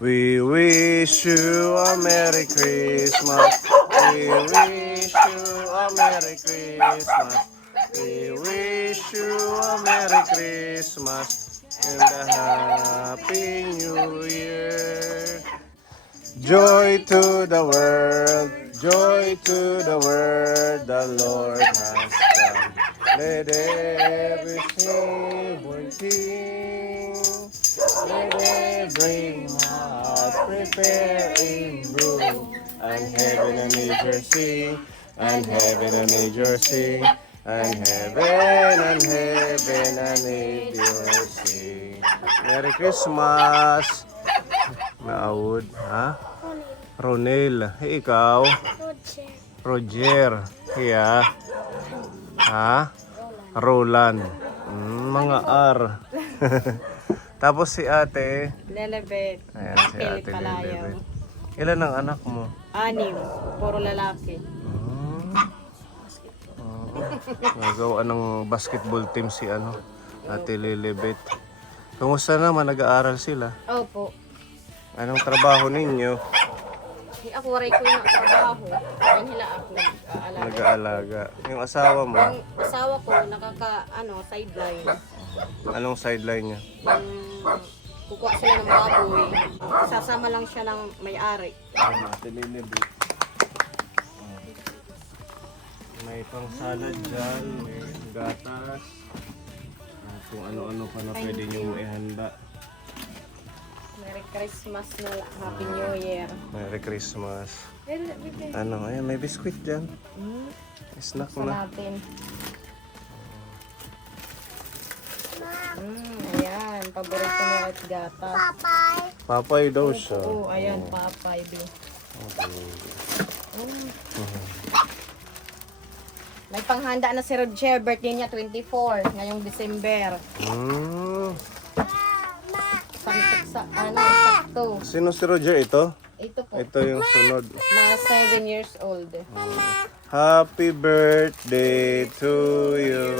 We wish you a Merry Christmas. We wish you a Merry Christmas. We wish you a Merry Christmas and a Happy New Year. Joy to the world, joy to the world, the Lord has come. Let every newborn king, let every heart prepare in brew, and heaven and nature sing, and heaven and nature sing, and heaven and nature sing. Merry Christmas! Naawod, ha? Ronel. Hey, ikaw? Roger. Yeah. Ha? Roland. Mga R. Tapos si ate. Lelebet. Ayan, si Pilit ate palayaw. Lilibet. Ilan ang anak mo? 6. Puro lalaki. Nagawa ng basketball team si ate Lilibet. Kumusta naman? Nag-aaral sila? Opo. Anong trabaho ninyo? Ako rin ko yung trabaho. Yan hila ako nag-aalaga. Nag-aalaga. Yung asawa mo? Yung asawa ko sideline. Anong sideline niya? Kukuha sila ng baboy. Sasama lang siya ng may-ari. Ate Lilibet. May pang salad dyan, may gatas. Kung ano-ano pa na pwede nyo ihanda. Merry Christmas na Happy New Year. Merry Christmas. Ayan, may biskuit dyan. Snack Sa na. natin. Ayan, paborito niya at gatas. Papay daw siya. Oo, ayan, papay din. May panghanda na si Roger, birthday niya 24, ngayong December. Sakto. Sino si Roger ito? Ito po, Ito yung sunod. mga 7 years old. Happy birthday to you.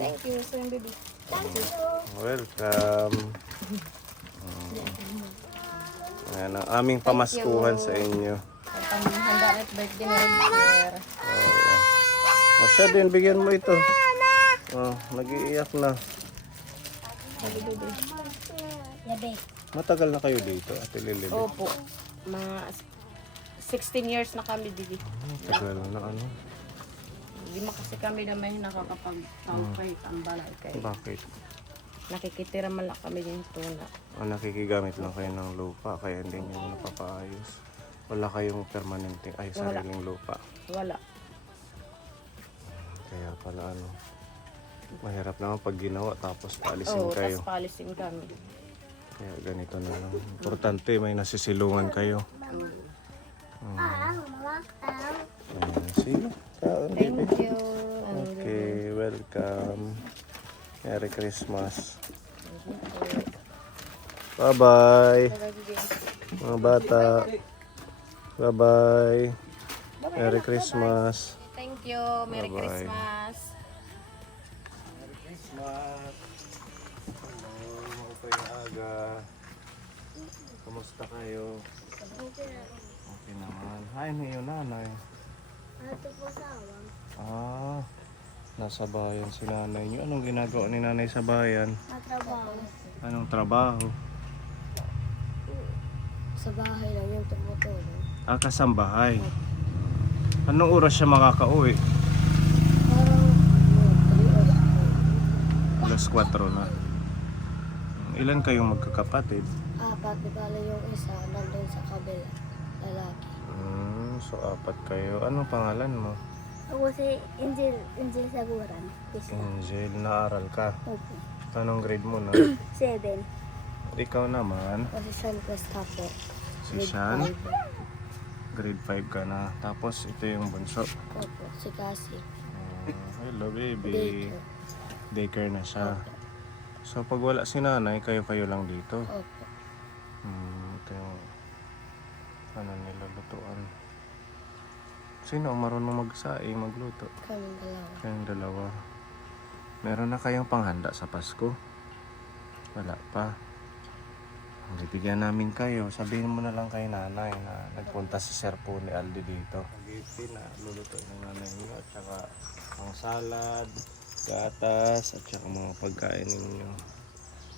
Thank you, so yung baby. Welcome. Ayan ang aming pamaskuhan sa inyo. Ang panghanda at birthday ni Roger. O siya din, bigyan mo ito. Nag-iiyak na. Matagal na kayo dito, Ate Lilibet? Opo, mga 16 years na kami dito. Tagal na Hindi mo kasi kami naman nakakapag-tangkay ang balay kayo. Bakit? Nakikitira man lang kami yung tuna. Nakikigamit lang kayo ng lupa, kaya hindi nyo napapaayos. Wala kayong permanente, sariling lupa. Wala. Kaya pala mahirap naman pag ginawa tapos paalisin Oo, kayo. tapos paalisin kami. Kaya ganito na lang. Importante may nasisilungan kayo. Sige. Thank you. Okay, welcome. Merry Christmas. Bye-bye. Mga bata. Bye-bye. Merry Christmas. Thank you. Merry Bye-bye. Christmas. Merry Christmas. Hello, maupay na aga. Kumusta kayo? Okay naman. Hi, niyo nanay. Ito po sa awang. Nasa bayan si nanay niyo. Anong ginagawa ni nanay sa bayan? Matrabaho. Anong trabaho? Sa bahay lang yung tumutulong. Kasambahay. Anong oras siya makakauwi? Parang 3 or 4. Alas 4 na. Ilan kayong magkakapatid? Apat, bala yung isa nandun sa kabila. Lalaki. So 4 kayo. Anong pangalan mo? Ako si Angel Saguran. Angel, naaral ka. Opo. Anong grade mo na? 7. Ikaw naman, Kasi San Cristobal. si Sean, grade 5 ka na. Tapos ito yung bunso. Opo, si Cassie. Hello baby. Daycare. Daycare na siya. So pag wala si nanay, kayo lang dito. Opo. Ito yung nilalutuan. Sino ang marunong magsaing, magluto? Kaming dalawa. Kayong dalawa. Meron na kayong panghanda sa Pasko? Wala pa. Bibigyan namin kayo. Sabihin mo na lang kay nanay na nagpunta si Sir po ni Aldi dito. Spaghetti na luluto ng nanay niyo at saka ang salad, gatas at saka mga pagkain ninyo.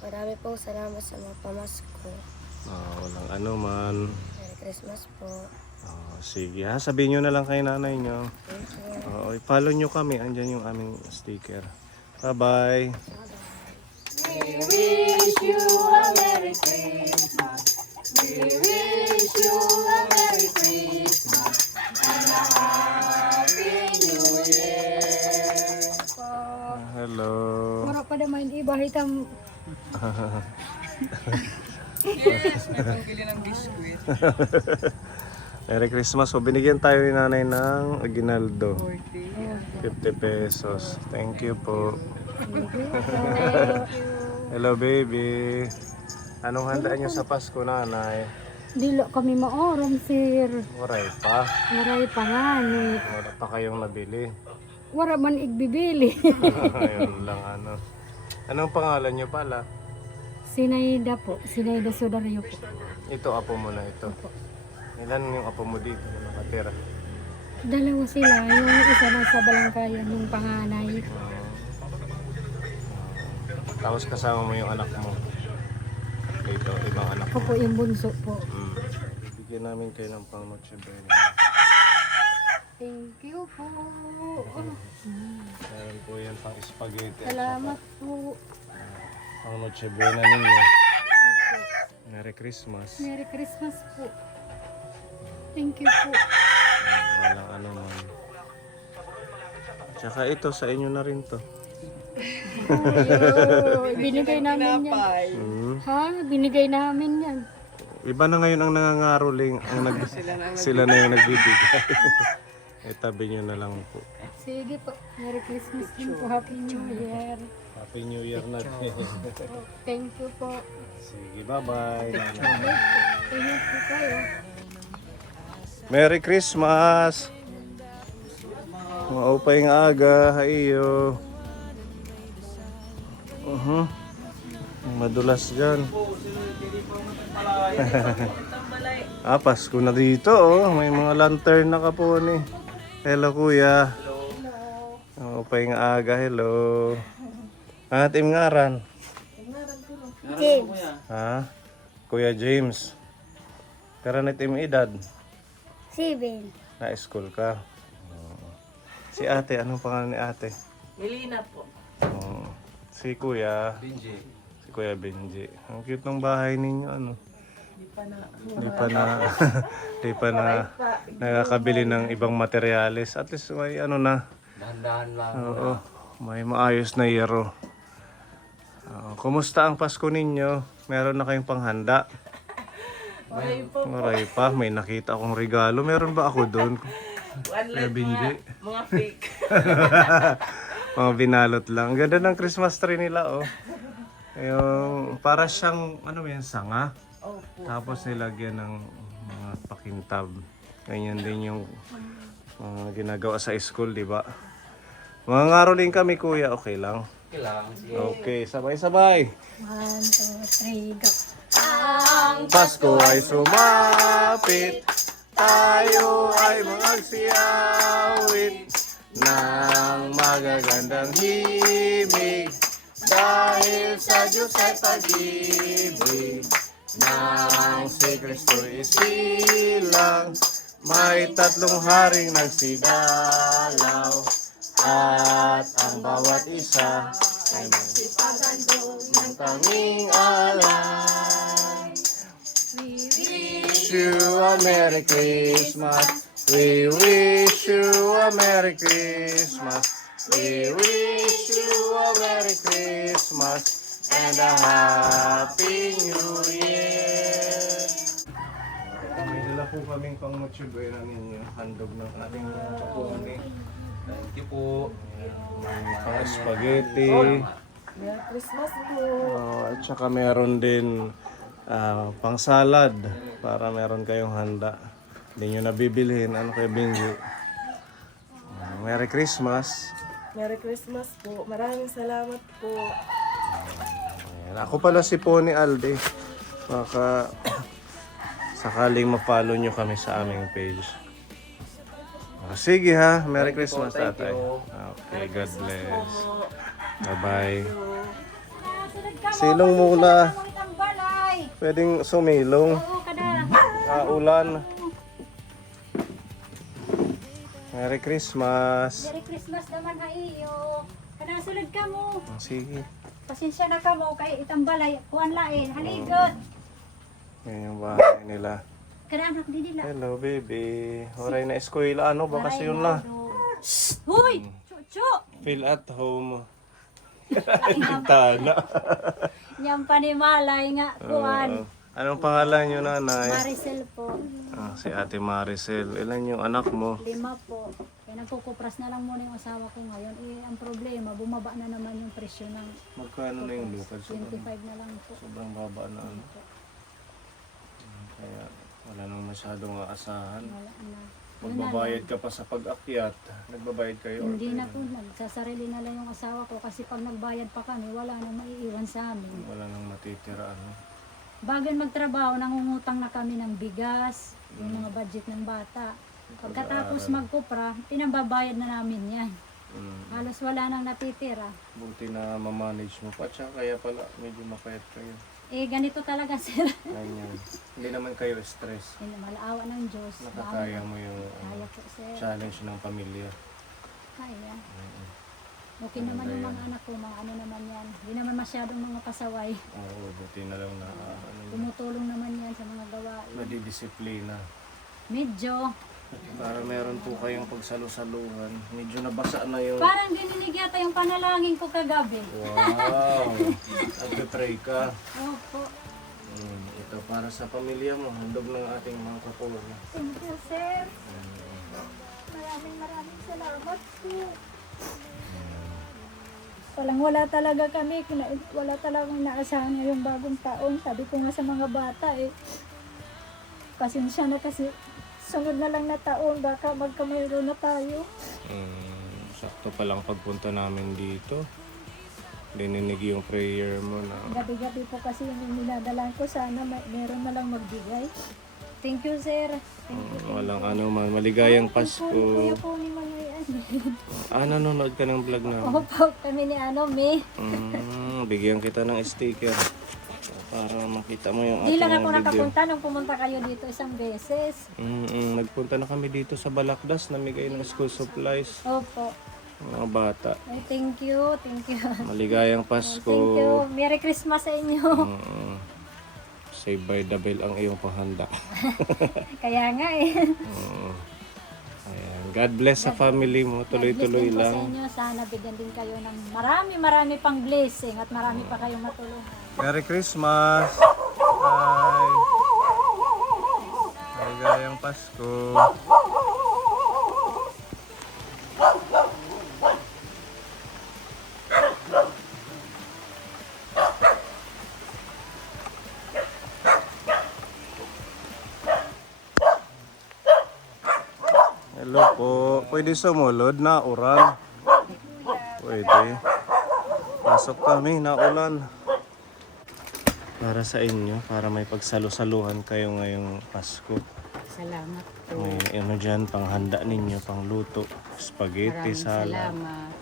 Marami pong salamat sa mga pamasko. Walang ano man. Merry Christmas po. Sige ha, sabihin nyo na lang kay nanay nyo. Thank you. I-follow nyo kami. Andyan yung aming sticker. Bye-bye. We wish you a Merry Christmas. We wish you a Merry Christmas and a Happy New Year. Hello. Mura pa naman iba hitam. Yes, may pangkili ng biskuit. Merry Christmas. So, binigyan tayo ni nanay ng aguinaldo. 40. 50 pesos. Thank you po. Hello, baby. Anong handaan nyo sa Pasko, nanay? Dilo kami maorom, sir. Waray pa. Maray pa nga ni. Wala pa kayong nabili. Wala man igbibili. Ayun lang ano. Anong pangalan nyo pala? Sinayda po. Sinayda Sodario po. Ito, apo mo na ito. Ilan yung apo mo dito na nakatira? Dalawa sila. Yung isa nasa Balangkayan, yung panganay. Tapos kasama mo yung anak mo. Dito, ibang anak Ako mo. po yung bunso po. Bigyan namin kayo ng pang Noche Buena. Thank you po. Meron po yan pang spaghetti. at Salamat po. saka Pang Noche Buena ninyo. Merry Christmas. Merry Christmas po. Thank you po. Walang ano man. Tsaka ito, sa inyo na rin to. Binigay namin yan. Ha? Binigay namin yan. Iba na ngayon ang nangangaroling. Sila na yung nagbibigay. Itabi nyo na lang po. Sige po. Merry Christmas din po. Happy New Year. Happy New Year natin. Thank you po. Sige, bye-bye. Ingat po kayo. Merry Christmas! Maupay ng aga, hayo. Madulas dyan. Pasko na dito, oh. May mga lantern na kapon eh. Hello, kuya. Maupay ng aga, hello. Atim ngaran. James. Ha? Kuya James. Pero natim edad. 7. Na-school ka. Si ate, anong pangalan ni ate? Melina po. Si Kuya. Benji. Si Kuya Benji. Ang cute ng bahay ninyo, ano? Di pa na nakakabili ng ibang materyales. At least may ano na. Dahan-dahan lang. Oo, may maayos na yero. Kumusta ang Pasko ninyo? Meron na kayong panghanda? Maray pa, may nakita akong regalo. Meron ba ako doon? Kuya Benji. Mga fake. Mga binalot lang. Ganda ng Christmas tree nila, oh. Yung, para siyang, ano yan, sanga. Tapos nilagyan ng mga pakintab. Ganyan din yung ginagawa sa school, di ba? Mga ngaroling kami, kuya. Okay lang? Kailangan siya. Okay, sabay-sabay. 1, 2, 3, go. Ang Pasko ay sumapit. Tayo ay magsiyawit ng magagandang himig dahil sa Diyos ay pag-ibig nang si Kristo isilang may 3 haring nagsidalaw at ang bawat isa ay magsipagandong ng tanging alay. Wish you a Merry Christmas. We wish you a Merry Christmas. We wish you a Merry Christmas and a Happy New Year. May dala po kaming pang Noche Buena ninyo. Handog ng ating kapone. Thank you po. Pang spaghetti. Merry Christmas po. At saka meron din pang salad para meron kayong handa. Hindi nyo nabibilhin. Ano kayo, Benji? Merry Christmas. Merry Christmas po. Maraming salamat po. Ayan. Ako pala si Pony Aldi. Baka sakaling ma-follow nyo kami sa aming page. Sige ha, Merry Christmas Thank tatay. you. Okay, God bless. Bye-bye. Silong muna. Pwedeng sumilong. Ulan. Merry Christmas. Merry Christmas naman ha iyo. Kanasulod ka mo. Sige. Pasensya na ka mo kay itambalay. Kuan lain. Haligot. Yan yung bahay nila. Kananak di nila. Hello, baby. Oray na eskwela. Ano ba kasi yun na? Huy! Chuchu! Feel at home. Bintana. Yang panimalay nga. Kuan. Anong pangalan nyo, nanay? Maricel po. Si Ate Maricel. Ilan yung anak mo? 5 po. Kaya nagkukupras na lang muna yung asawa ko ngayon. Ang problema, bumaba na naman yung presyo ng Magkano na yung lupad? 25 na lang po. Sobrang baba na. Ano? Kaya wala nang masyadong aasahan. Wala na. Magbabayad ka pa sa pag-akyat. Nagbabayad kayo? or Hindi na kayo? po, nagsasarili na lang yung asawa ko kasi pag nagbayad pa kami, wala nang maiiwan sa amin. Wala nang matitira. Ano? Bago magtrabaho, nangungutang na kami ng bigas, yung mga budget ng bata. Pagkatapos magkupra, pinambabayad na namin yan. Halos wala nang natitira. Buti na mamanage mo pa. Tsaka kaya pala medyo mapayat kayo. Ganito talaga sir. Ganyan. Hindi naman kayo stress. Malaawa ng Diyos. Nakakaya mo yung Kaya po sir. challenge ng pamilya. Kaya. Okay naman yung mga anak ko, mga ano naman yan. Hindi naman masyadong mga pasaway. Oo, buti na lang na Tumutulong naman yan sa mga gawain. nadidisiplina. Medyo. Para meron po kayong pagsalusaluhan. Medyo nabasa na yung... Parang dininig yata yung panalangin ko kagabi. Wow! Nagpe-pray ka. Opo. Ito para sa pamilya mo. Handog ng ating mga kapula. Thank you, sir. Maraming salamat po. Wala talaga kami. Wala talagang inaasahan ngayong bagong taon. Sabi ko nga sa mga bata pasensya na kasi sunod na lang na taon. Baka magkamayro na tayo. Sakto pa lang pagpunta namin dito. Dininig yung prayer mo na... Gabi-gabi po kasi yung ninadalan ko. Sana meron na lang magbigay. Thank you, sir. Thank you. Walang ano man. Maligayang Pasko. Kuya po ni Manoy. Nanonood ka ng vlog na. Opo, kami ni May. Bigyan kita ng sticker. Para makita mo yung Di ating lang ako video. nakapunta nung pumunta kayo dito isang beses. Nagpunta na kami dito sa Balakdas. Namigay ng school supplies. Opo. Mga bata. Ay, thank you. Thank you. Maligayang Pasko. Thank you. Merry Christmas sa inyo. Save by the Bell ang iyong panghanda. Kaya nga Ayan. God bless sa family mo. Tuloy-tuloy God bless din po lang. sa inyo. Sana bigyan din kayo ng marami pang blessing at marami pa kayong matulungan. Merry Christmas! Bye! Maligayang Pasko! Hello po. Pwede sumulod na uran? Pwede. Pasok kami na ulan. Para sa inyo, para may pagsalusaluhan kayo ngayong Pasko. Salamat po. May ano dyan, panghanda ninyo, pangluto, spaghetti, Maraming salad. salamat.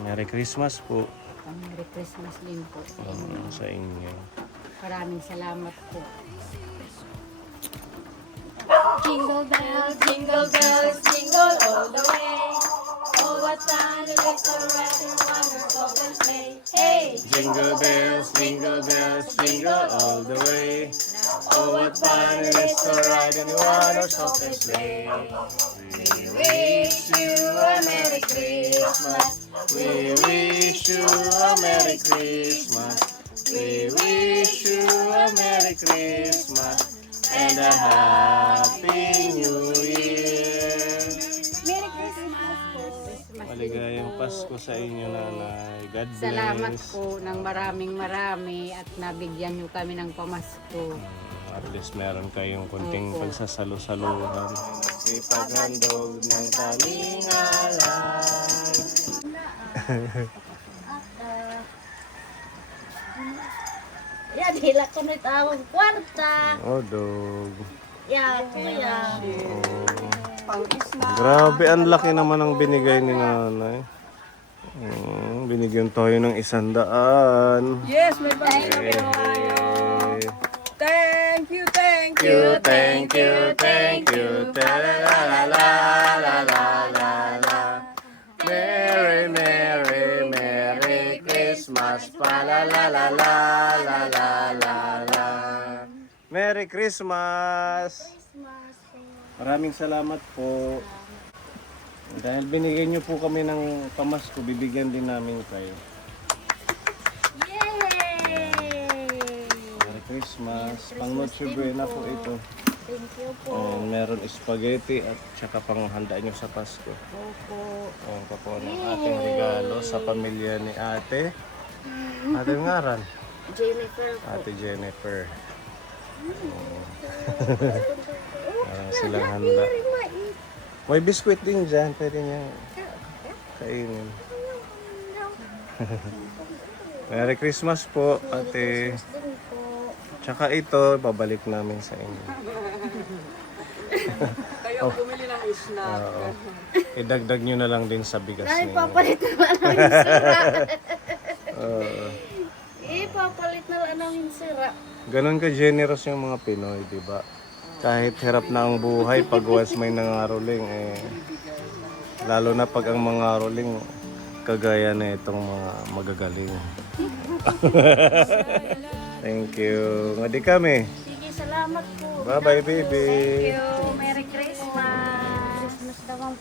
Merry Christmas po Merry Christmas din po sa inyo. sa inyo. Maraming salamat po. Jingle bells, jingle all the way. Oh, what fun it is to ride in one open sleigh. Hey! Jingle bells, jingle all the way. Oh, what fun it is to ride in one open sleigh. We wish you a Merry Christmas. We wish you a Merry Christmas. We wish you a Merry Christmas and a Happy New Year. Merry Christmas po. Maligayang Pasko sa inyo, nanay. God bless. Salamat po ng marami at nabigyan niyo kami ng pamasko. At least meron kayong kunting Opo. pagsasalu-saluhan. Sipaghandog ng talingalan. Yan, hila ko na itawang kwarta. Oh, dog. Yan, kuya. Oh. Grabe, ang laki naman ang binigay ni nanay. Binigyan tayo ng 100. Yes, may bangin. Eh, Thank you, thank thank you, thank you. Ta-la-la-la-la-la-la. Merry, Merry, Merry Christmas. Pa-la-la-la-la-la-la-la. Merry Christmas. Maraming salamat po. Dahil binigyan niyo po kami ng pamasko, bibigyan din namin kayo. Yay! Merry Christmas. Pang Noche Buena po ito. Thank you po. And meron spaghetti at saka pang handa nyo sa Pasko. Opo. Ayan pa po ng ating regalo sa pamilya ni ate. Ate ngaran? Jennifer po. Ate Jennifer. Silang handa. May biskwit din dyan. Pwede niya kainin. Merry Christmas po, ate. Din po. Tsaka ito, babalik namin sa inyo. Kayo bumili ng snack. Oo. Idagdag nyo na lang din sa bigas Ay, ninyo. papalit na lang ng sira. Oo. Papalit na lang ng sira. Ganon ka generous yung mga Pinoy, di ba? Kahit hirap na ang buhay, pag once may nangaroling, lalo na pag ang mga rolling, kagaya na itong mga magagaling. Thank you. Ngadi kami. Sige, salamat po. Bye-bye, baby. Thank you. Merry Christmas. Christmas daw ang